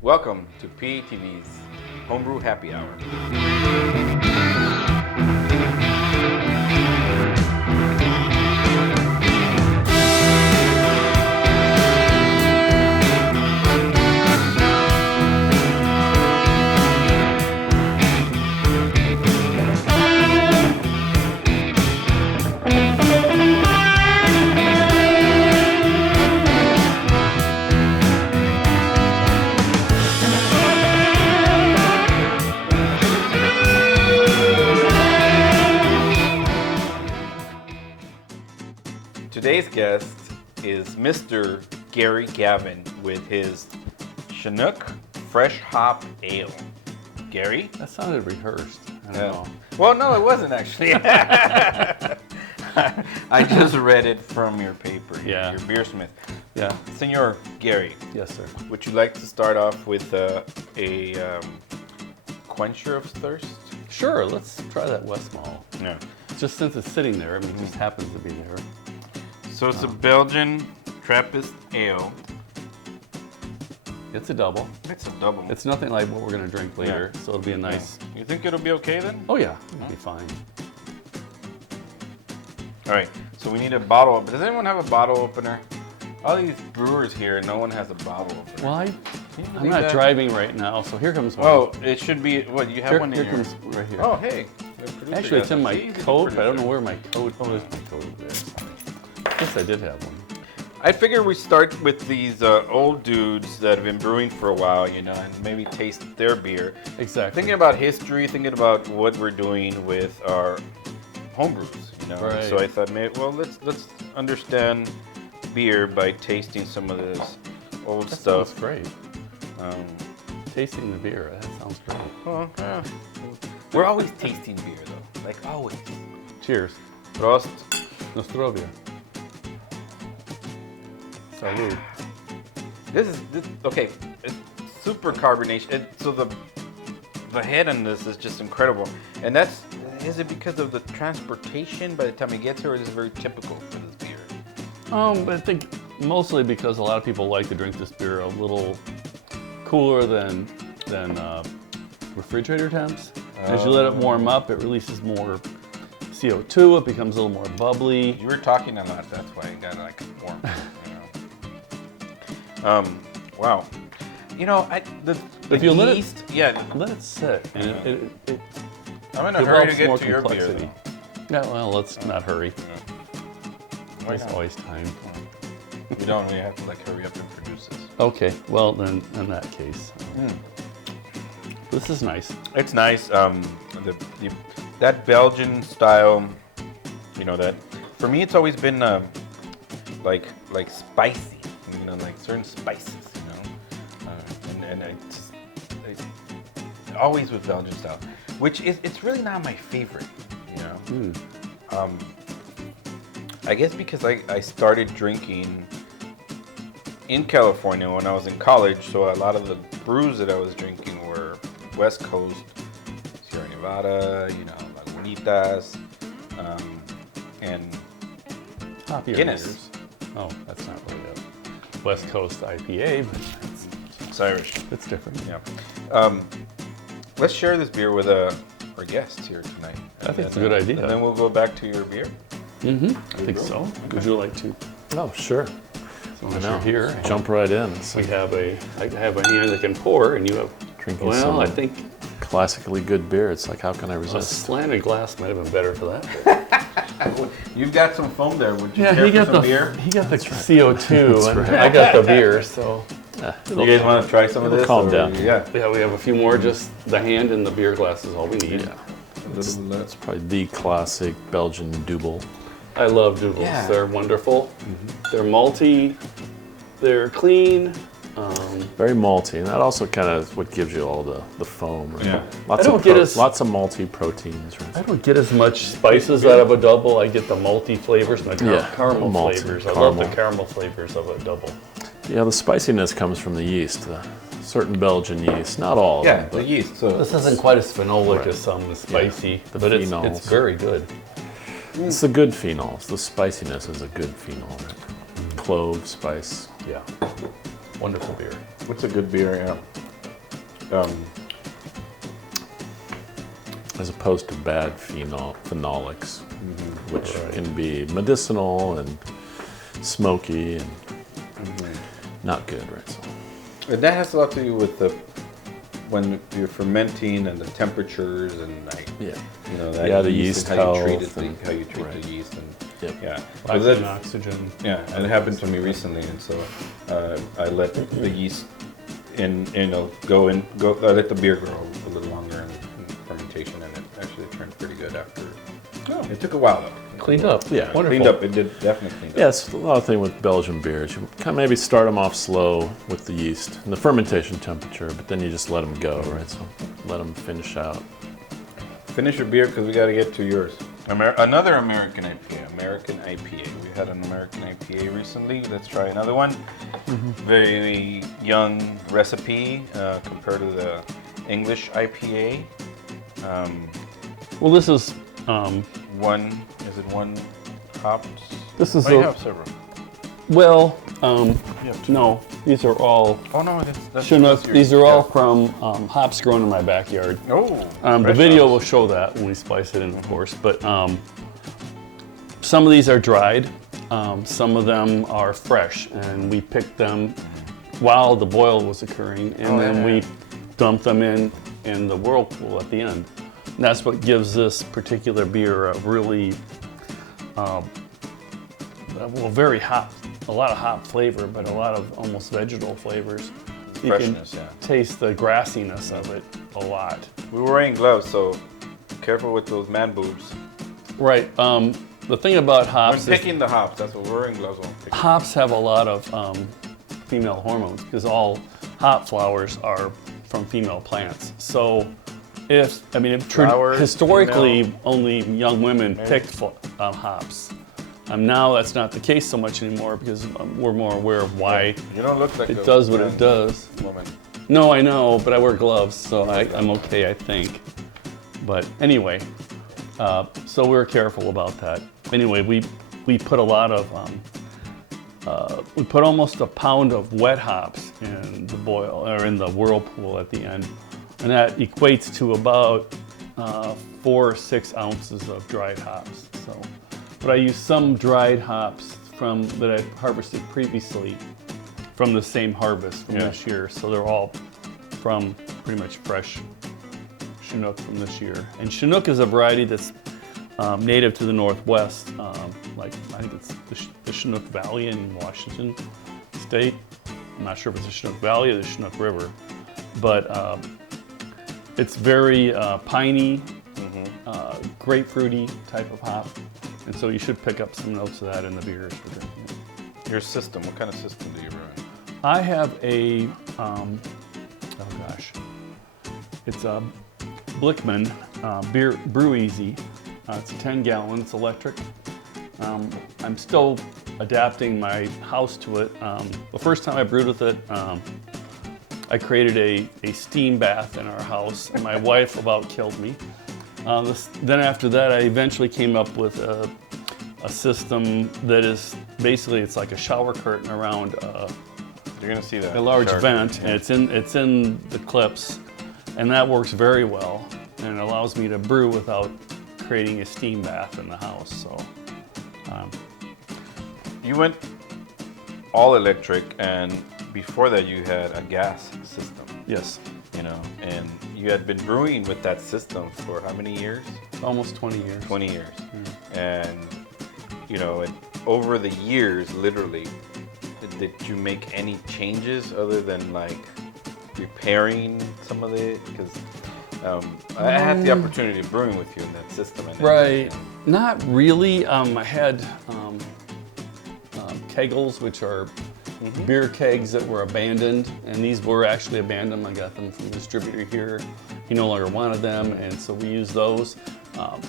Welcome to PATV's Homebrew Happy Hour. Today's guest is Mr. Gary Gavin with his Chinook Fresh Hop Ale. Gary? That sounded rehearsed. I don't know. Well, no, it wasn't actually. I just read it from your paper, Yeah. your beersmith. Yeah. Senor Gary, Yes, sir. would you like to start off with a quencher of thirst? Sure, let's try that Westmalle. Yeah. Just since it's sitting there, I mean, it just happens to be there. So it's a Belgian Trappist ale. It's a double. It's a double. It's nothing like what we're going to drink later, Yeah. so it'll be a nice... You think it'll be okay then? Oh, yeah, it'll be fine. All right, so we need a bottle opener. Does anyone have a bottle opener? All these brewers here, no one has a bottle opener. Well, Can you I'm believe not that? driving right now, so here comes one. Oh, it should be, what, you have here, one in here your... comes right here. Oh, hey. the producer Actually, has it's in it. my He's a coat, but I don't know producer. where my coat... Oh, there's my coat over there. Yes, I did have one. I figure we start with these old dudes that have been brewing for a while, you know, and maybe taste their beer. Exactly. Thinking about history, thinking about what we're doing with our homebrews, you know. Right. So I thought, maybe, well, let's understand beer by tasting some of this old That stuff. sounds great. Tasting the beer, that sounds great. Well, yeah. We're always tasting beer, though, like always. Cheers. Prost. Nostrovia. Salud. This okay. It's super carbonation. So the head on this is just incredible, and is it because of the transportation by the time it gets here, or is it very typical for this beer? I think mostly because a lot of people like to drink this beer a little cooler than refrigerator temps. As you let it warm up, it releases more CO2. It becomes a little more bubbly. You were talking a lot, that's why it got like warm. You know. Wow. You know, the If you let it- yeast, yeah. Let it sit, and it I'm in a hurry to develops get more to your beer. complexity. Yeah, well, let's not hurry. Why There's not? always time. We don't. We have to like hurry up and produce this. Okay, well then, in that case, this is nice. It's nice. That Belgian style, you know, that for me it's always been like spicy, you know, like certain spices, you know, and I always with Belgian style, which is it's really not my favorite, you know. I guess because I started drinking in California when I was in college, so a lot of the brews that I was drinking were West Coast, Sierra Nevada, you know, Lagunitas, and Hoppier Guinness. beers. Oh, that's not really a West Coast IPA, but it's Irish. it's different. Yeah. Let's share this beer with our guest here tonight. I think it's a good idea. And then we'll go back to your beer. I think so. Would you like to? Oh, sure. Since you're here, Jump right in. So I have a hand that can pour, and you have. drinking Well, some I think classically good beer. It's like, how can I a resist? slanted glass might have been better for that. You've got some foam there. Would you Yeah, care he for got some the beer? he got the CO2, That's and right. I got the beer. So You guys want to try some of It'll this? calm or- down. Yeah. yeah, we have a few more. Just the hand and the beer glass is all we need. Yeah. It's probably the classic Belgian double. I love doubles. Yeah. They're wonderful. They're malty. They're clean. Very malty, and that also kind of what gives you all the foam. Right? Yeah. Lots I don't of get as- lots of malty proteins. Right? I don't get as much spices out of a double. I get the malty flavors and the Yeah, caramel malty, flavors. I love the caramel. caramel flavors of a double. Yeah, the spiciness comes from the yeast, certain Belgian yeast. Not all. Yeah, of the them, yeast. So This isn't quite as phenolic Right. as some spicy, the but it's phenols. very good. but it's the good phenols. The spiciness is a good phenol. Right? Clove, spice. Yeah. Wonderful beer. what's a good beer? Yeah. As opposed to bad phenolics, which can be medicinal and smoky and not good, right? So. And that has a lot to do with when you're fermenting and the temperatures and like, that the yeast yeast and how you health treat it, how you treat right. the yeast and Lack So of oxygen. Yeah, and it happened to me recently, and so I let the yeast go. I let the beer grow a little longer in fermentation, and it actually turned pretty good after. Oh. It took a while though. Cleaned up. Yeah, Wonderful. Cleaned up. It did definitely clean up. Yeah, it's a lot of thing with Belgian beers. You kind of maybe start them off slow with the yeast and the fermentation temperature, but then you just let them go, right? So let them finish out. Finish your beer because we got to get to yours. Another American IPA. American IPA. We had an American IPA recently. Let's try another one. Very young recipe compared to the English IPA. Well, this is One hops? This is you have several. well, You have two. no, these are all Oh no, that's Chinook. yours. These are all Yeah. from hops grown in my backyard. Oh. The fresh video hops. will show that when we spice it in, of course. But some of these are dried. Some of them are fresh, and we picked them while the boil was occurring, and then we dumped them in the whirlpool at the end. And that's what gives this particular beer a really, very hot, a lot of hop flavor, but a lot of almost vegetal flavors. You Freshness, can yeah. taste the grassiness of it a lot. We were wearing gloves, so careful with those man boobs. Right. The thing about When hops is picking the hops, that's what we're wearing gloves when picking. hops have a lot of female hormones because all hop flowers are from female plants. So Flowers, historically female, only young women maybe. picked hops. Now that's not the case so much anymore because we're more aware of why You don't look like it a does what man it does. woman. No, I know, but I wear gloves, so I'm okay, I think. But anyway, so we were careful about that. Anyway, we put a lot of, we put almost a pound of wet hops in the boil, or in the whirlpool at the end. And that equates to about 4 or 6 ounces of dried hops. So, but I used some dried hops that I harvested previously from the same harvest from this year. So they're all from pretty much fresh Chinook from this year. And Chinook is a variety that's native to the Northwest. I think it's the Chinook Valley in Washington State. I'm not sure if it's the Chinook Valley or the Chinook River, but it's very piney, grapefruity type of hop. And so you should pick up some notes of that in the beers we're drinking. Your system, what kind of system do you run? I have a, it's a Blickman Brew Easy. It's a 10-gallon, it's electric. I'm still adapting my house to it. The first time I brewed with it, I created a steam bath in our house, and my wife about killed me. Then after that, I eventually came up with a system that is basically, it's like a shower curtain around You're gonna see that. a large Shark. vent, Yeah. and it's in the clips, and that works very well, and it allows me to brew without creating a steam bath in the house. So, You went all electric, and before that you had a gas system, yes, and you had been brewing with that system for how many years? almost 20 years. 20 years. And, over the years, literally, did you make any changes other than like repairing some of it? Because I had the opportunity of brewing with you in that system. And Right. Not really. I had kegels, which are beer kegs that were abandoned, and these were actually abandoned. I got them from a distributor here. He no longer wanted them, and so we used those.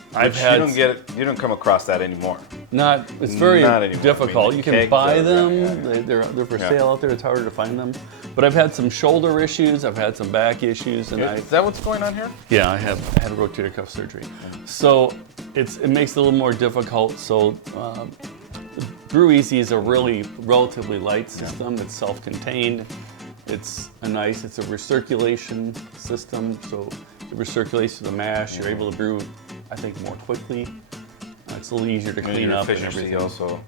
You don't come across that anymore. It's very Not anymore. difficult. I mean, You the can kegs buy are- them. yeah. They're for sale out there. It's harder to find them. But I've had some shoulder issues. I've had some back issues, and Is that what's going on here? I had a rotator cuff surgery. So it makes it a little more difficult. So Brew Easy is a really relatively light system. It's self-contained, It's a recirculation system, so it recirculates to the mash. You're able to brew, I think, more quickly. It's a little easier to clean up and efficiency everything. also.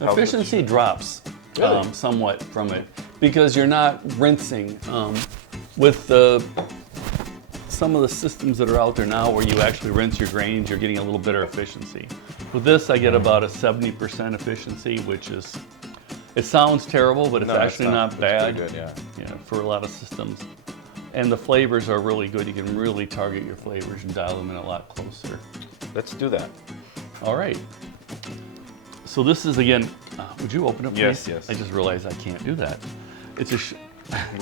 Efficiency drops Really? somewhat from it because you're not rinsing. With some of the systems that are out there now where you actually rinse your grains, you're getting a little better efficiency. With this, I get about a 70% efficiency, which is, it sounds terrible, but it's actually not bad. It's pretty good, Yeah, for a lot of systems. And the flavors are really good. You can really target your flavors and dial them in a lot closer. Let's do that. All right. So this is, again, would you open it, please? Yes, yes. I just realized I can't do that. It's a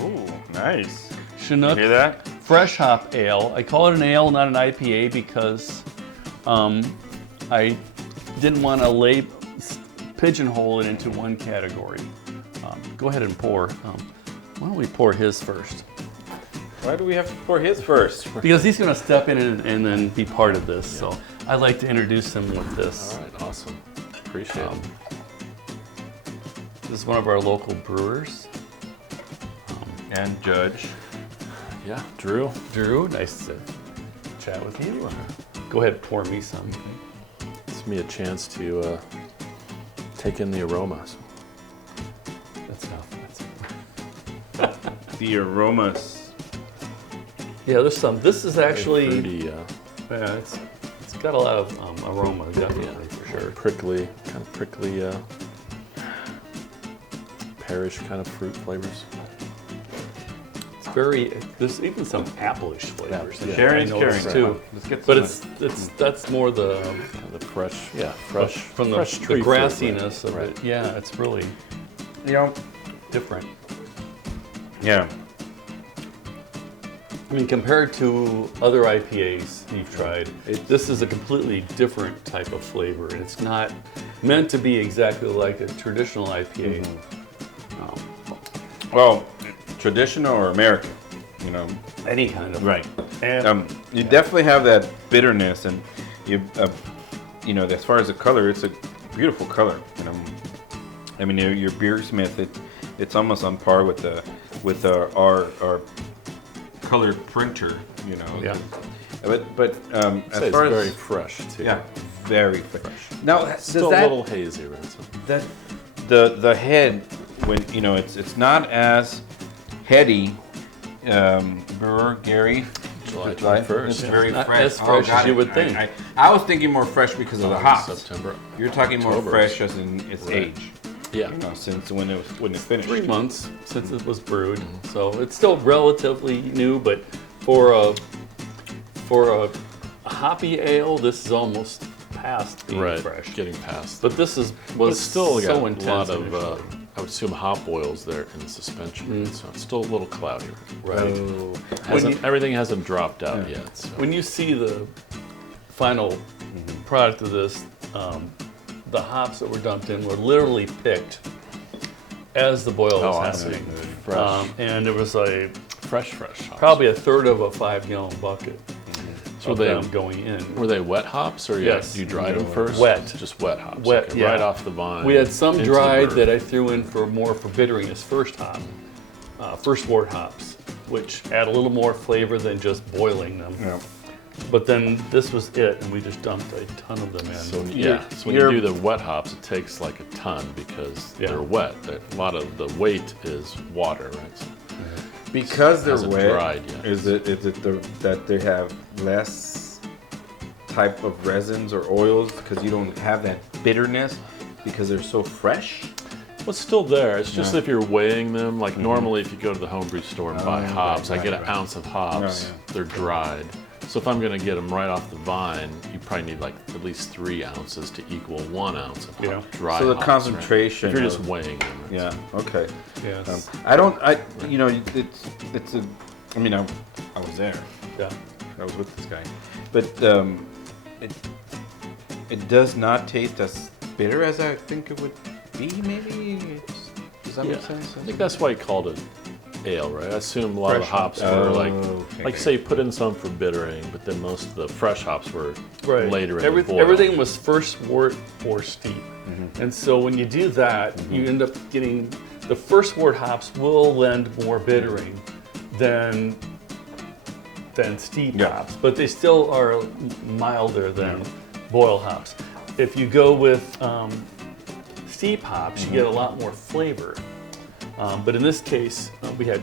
Ooh, nice. Chinook You hear that? fresh hop ale. I call it an ale, not an IPA, because I didn't want to pigeonhole it into one category. Go ahead and pour. Why don't we pour his first? Why do we have to pour his first? Because he's going to step in and then be part of this. So I'd like to introduce him with this. All right, awesome. Appreciate it. This is one of our local brewers. And Judge. Yeah, Drew. Drew, nice to chat with you. Go ahead and pour me some. Gives me a chance to take in the aromas. That's enough. The aromas. Yeah, there's some. This is actually, Fruity, yeah, it's got a lot of aroma, definitely, for sure. prickly, pearish kind of fruit flavors. It's very, there's even some apple-ish flavors. Yeah. Sharing's I noticed caring. too. Let's get But some. that's more the Kind of the fresh from the tree fruit, grassiness of right. it. Yeah, it's really You know, different. yeah. I mean, compared to other IPAs you've tried, this is a completely different type of flavor. And it's not meant to be exactly like a traditional IPA. Well, traditional or American, you know. Any kind of. Right. And You definitely have that bitterness, and you know, as far as the color, it's a beautiful color. I mean, your beersmith, it's almost on par with our color printer, you know. Yeah. But as far It's very as fresh too. yeah, very fresh. Now, does Still a little hazy, right? So. the head, when you know, it's not as heady. Brewer Gary, July 21st. It's very not fresh. as fresh as you would think. I was thinking more fresh because of the hops. September. You're talking more October. fresh as in its Right. age. Yeah. You know, since when it finished. 3 months since it was brewed, so it's still relatively new. But for a hoppy ale, this is almost past being Right. fresh. Getting past. But this was It's still so got a intense. lot of, initially. I would assume, hop oils there in the suspension. So it's still a little cloudy. Right. Everything hasn't dropped out yet. So. When you see the final product of this, the hops that were dumped in were literally picked as the boil was I see. happening. Fresh. And there was fresh hops. probably a third of a 5-gallon bucket So of they them going in. were they wet hops or Yes. you dried them first? Wet. Just wet hops. Wet, okay, yeah. Right off the vine. We had some into the dried brew. that I threw in for bittering as first hop, first wort hops, which add a little more flavor than just boiling them. Yeah. But then this was it, and we just dumped a ton of them in. So when you do the wet hops, it takes like a ton because they're wet. A lot of the weight is water, right? So Because they're hasn't wet, dried yet. is it that they have less type of resins or oils because you don't have that bitterness because they're so fresh? Well, it's still there. It's just if you're weighing them, like normally if you go to the homebrew store and buy hops, I get an ounce of hops. They're dried. So if I'm going to get them right off the vine, you probably need like at least 3 ounces to equal 1 ounce of dry So the hops, concentration. Right? If you're just of- weighing them. Yeah. Okay. Yes. You know, it's a. I mean, I was there. Yeah. I was with this guy, but it does not taste as bitter as I think it would be. Maybe. Does that make sense? I think that's why he called it ale, right? I assume a lot of the Fresh hops hops. were okay. like say you put in some for bittering, but then most of the fresh hops were Right. later in the boil. Everything was first wort or steep. And so when you do that, you end up getting the first wort hops will lend more bittering than steep hops, but they still are milder than boil hops. If you go with steep hops, you get a lot more flavor. But in this case, we had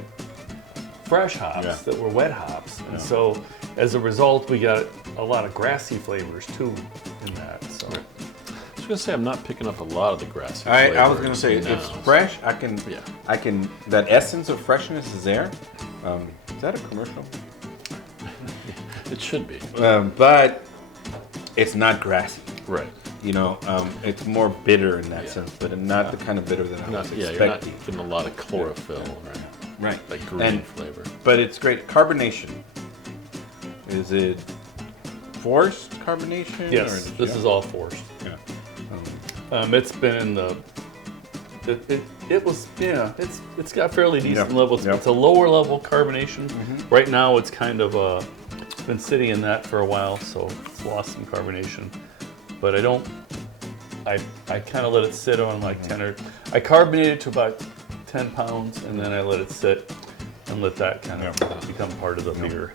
fresh hops that were wet hops, and so as a result, we got a lot of grassy flavors too in that. So. I was gonna say I'm not picking up a lot of the grassy. I was gonna say it's fresh. I can that essence of freshness is there. Is that a commercial? It should be, but it's not grassy. right? You know, it's more bitter in that sense, but not the kind of bitter that I was You're not expecting. getting a lot of chlorophyll, Right. like green flavor. But it's great. Carbonation. Is it forced carbonation? Yes, this is all forced. Yeah. It's been in the. It's got fairly decent levels. It's a lower level carbonation. Right now, it's kind of it's been sitting in that for a while, so it's lost some carbonation. But I don't. I kind of let it sit on like 10 or. I carbonated to about 10 pounds, and then I let it sit and let that kind of become part of the beer.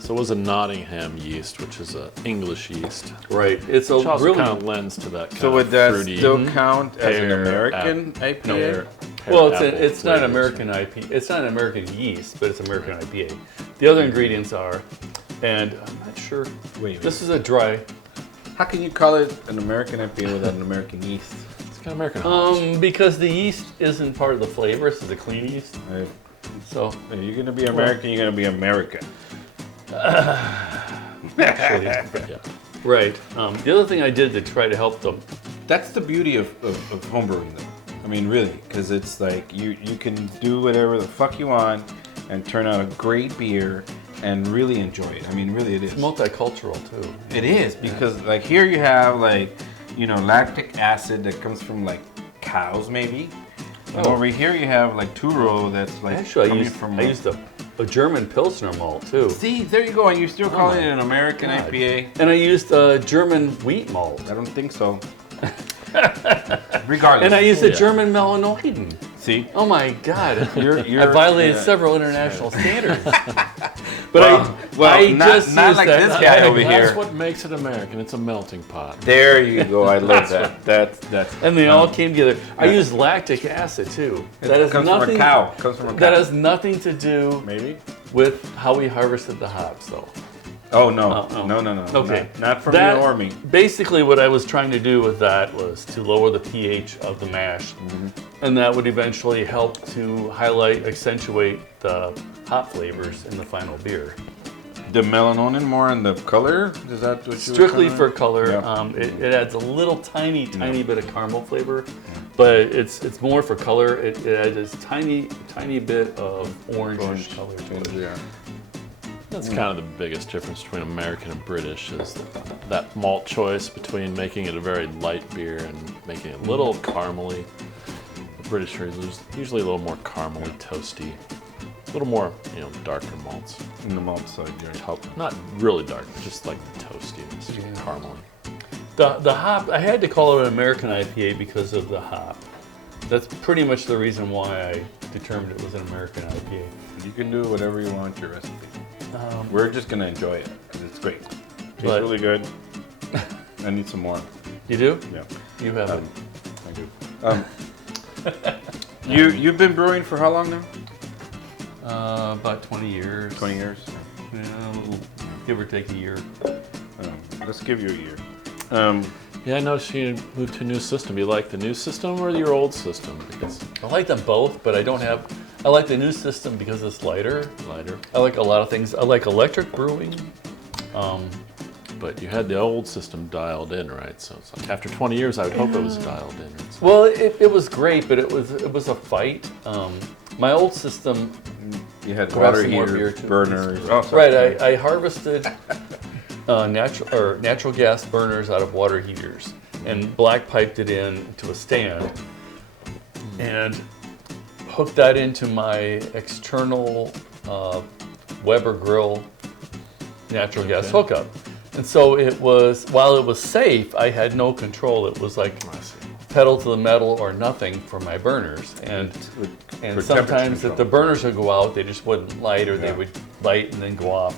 So it was a Nottingham yeast, which is an English yeast. Right. It's a Which also really kind of lends to that kind So of would that fruity still count as an pear, American IPA? well. apple It's not an flavors. American IPA. It's not an American yeast, but it's American IPA. The other ingredients are, and I'm not sure. Wait. This is a dry. How can you call it an American IPA without an American yeast? It's got American hops. Because the yeast isn't part of the flavor. This is a clean yeast. So If you're gonna be American, you're gonna be American. Yeah. right. The other thing I did to try to help them. That's the beauty of homebrewing, though. I mean, really, because it's like you can do whatever the fuck you want and turn out a great beer and really enjoy it. I mean, really, it is. It's multicultural too. It is, because like here you have like, you know, lactic acid that comes from like cows maybe. And over here you have like Turo that's like Actually, coming I used a German Pilsner malt too. See, there you go, and you're still calling it an American IPA. And I used a German wheat malt. I don't think so. Regardless. And I used a German Melanoiden. See? Oh my God! You're I violated several international standards. But well, not just like used that. this guy over here. That's what makes it American. It's a melting pot. There you go. I love that. That's. And they all came together. I used lactic acid too. That has comes nothing. from a cow. Comes from a cow. That has nothing to do Maybe. with how we harvested the hops, though. Oh no. Oh. No. Okay. Not from That- you or me. Basically, what I was trying to do with that was to lower the pH of the mash, and that would eventually help to highlight, accentuate the hop flavors in the final beer. The melanonin more in the color? Is that what you Strictly were for color, Yeah. it adds a little tiny bit of caramel flavor, but it's more for color. It adds a tiny bit of orange color to it. Yeah. That's kind of the biggest difference between American and British is that malt choice between making it a very light beer and making it a little caramely. The British are usually a little more caramely, toasty, a little more, darker malts. In the malt side, yeah. Not really dark, but just like the toastiness, caramely. The hop, I had to call it an American IPA because of the hop. That's pretty much the reason why I determined it was an American IPA. You can do whatever you want your recipe. We're just gonna enjoy it because it's great. It's But- really good. I need some more. You do? Yeah, You have it. I do. You've been brewing for how long now? About 20 years. 20 years. Yeah, a little, give or take a year. Let's give you a year. Yeah, I noticed you moved to a new system. You like the new system or your old system? Because I like them both, but I like the new system because it's lighter. I like a lot of things. I like electric brewing. But you had the old system dialed in, right? So it's like after 20 years, I would hope it was dialed in. Well, it was great, but it was a fight. My old system. You had Go have water some more heater, beer, too, burners. please. Oh, sorry. Right, I harvested natural gas burners out of water heaters and black piped it in to a stand and hooked that into my external Weber grill natural gas hookup. And so it was, while it was safe, I had no control. It was like pedal to the metal or nothing for my burners. And For sometimes temperature if the control. burners would go out, they just wouldn't light, or they would light and then go off.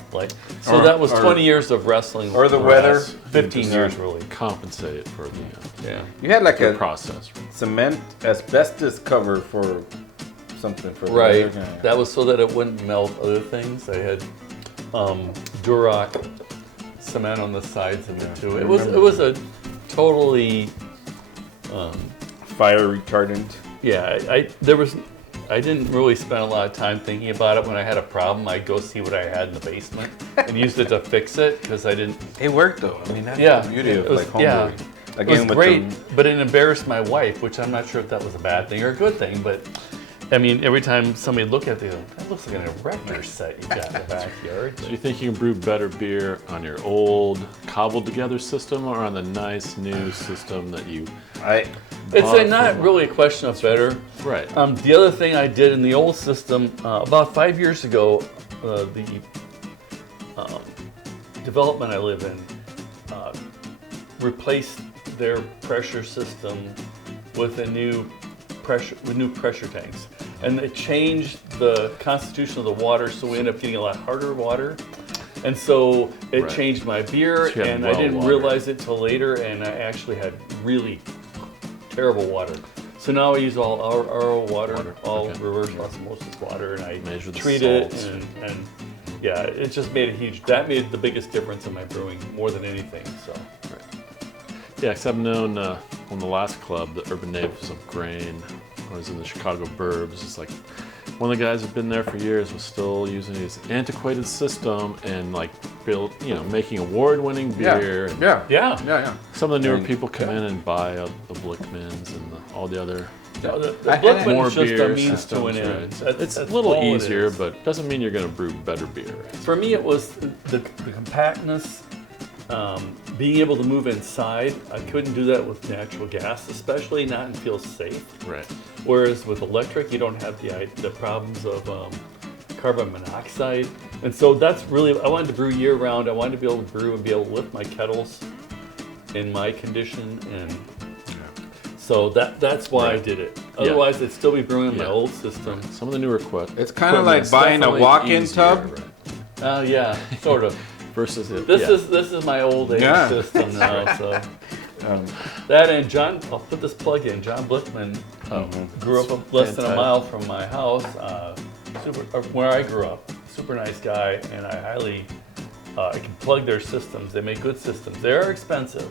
So Or- that was or- 20 years of wrestling. Or the for weather. us. 15 years really. Compensate for the Yeah. You had like the a process. cement asbestos cover for something for the Right. weather. Yeah. That was so that it wouldn't melt other things. I had Duroc cement on the sides of it too. I It was remember. a totally Fire retardant. yeah. I didn't really spend a lot of time thinking about it. When I had a problem, I'd go see what I had in the basement and used it to fix it because I didn't. It worked though. I mean, that's Yeah, the beauty of it was- like yeah. homebrewing. It Again, was with great, but it embarrassed my wife, which I'm not sure if that was a bad thing or a good thing. But I mean, every time somebody look at it, they go, that looks like an erector set you got in the backyard. Do you think you can brew better beer on your old cobbled together system or on the nice new system that you It's not really a question of better. right? The other thing I did in the old system, about 5 years ago, the development I live in replaced their pressure system with new pressure tanks, and it changed the constitution of the water, so we ended up getting a lot harder water. And so it Right. changed my beer, So you had and I well didn't water. realize it till later, and I actually had really terrible water. So now I use all RO water, all okay. reverse osmosis water, and I Measure the treat salts. it, and yeah, it just made that made the biggest difference in my brewing more than anything. So Yeah, because I've known on the last club, the Urban Natives of Grain, I was in the Chicago Burbs. It's like one of the guys who've been there for years was still using his antiquated system and like making award-winning beer. And yeah. some of the newer And- people come in and buy the Blickmans and all the other No, the I- Blickman more is just beer a means to an systems. end. Right? That's- It's that's a little all it easier, is. but doesn't mean you're going to brew better beer. Right? For me, it was the compactness, being able to move inside. I couldn't do that with natural gas, especially not and feel safe. Right. Whereas with electric, you don't have the problems of carbon monoxide. And so that's really, I wanted to brew year round. I wanted to be able to brew and be able to lift my kettles in my condition. And so that's why I Right. did it. Yeah. Otherwise, I'd still be brewing my Yeah. old system. Some of the newer equipment. It's kind of like buying a walk-in tub. Yeah, sort of. Versus it. This yeah. is my old age Yeah. system now. So Um, that, and John, I'll put this plug in. John Blickman grew up less than a Fantastic. mile from my house, where I grew up. Super nice guy, and I highly I can plug their systems. They make good systems. They are expensive.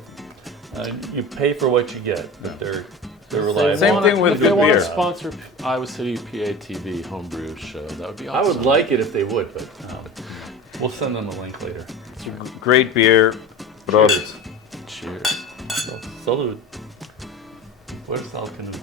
You pay for what you get, but they're reliable. Same thing with if they good want beer. to sponsor Iowa City PATV homebrew show, that would be I awesome. would like it if they would, but we'll send them a link later. great beer. Prost. Cheers. So, salud. Where's Salcanu?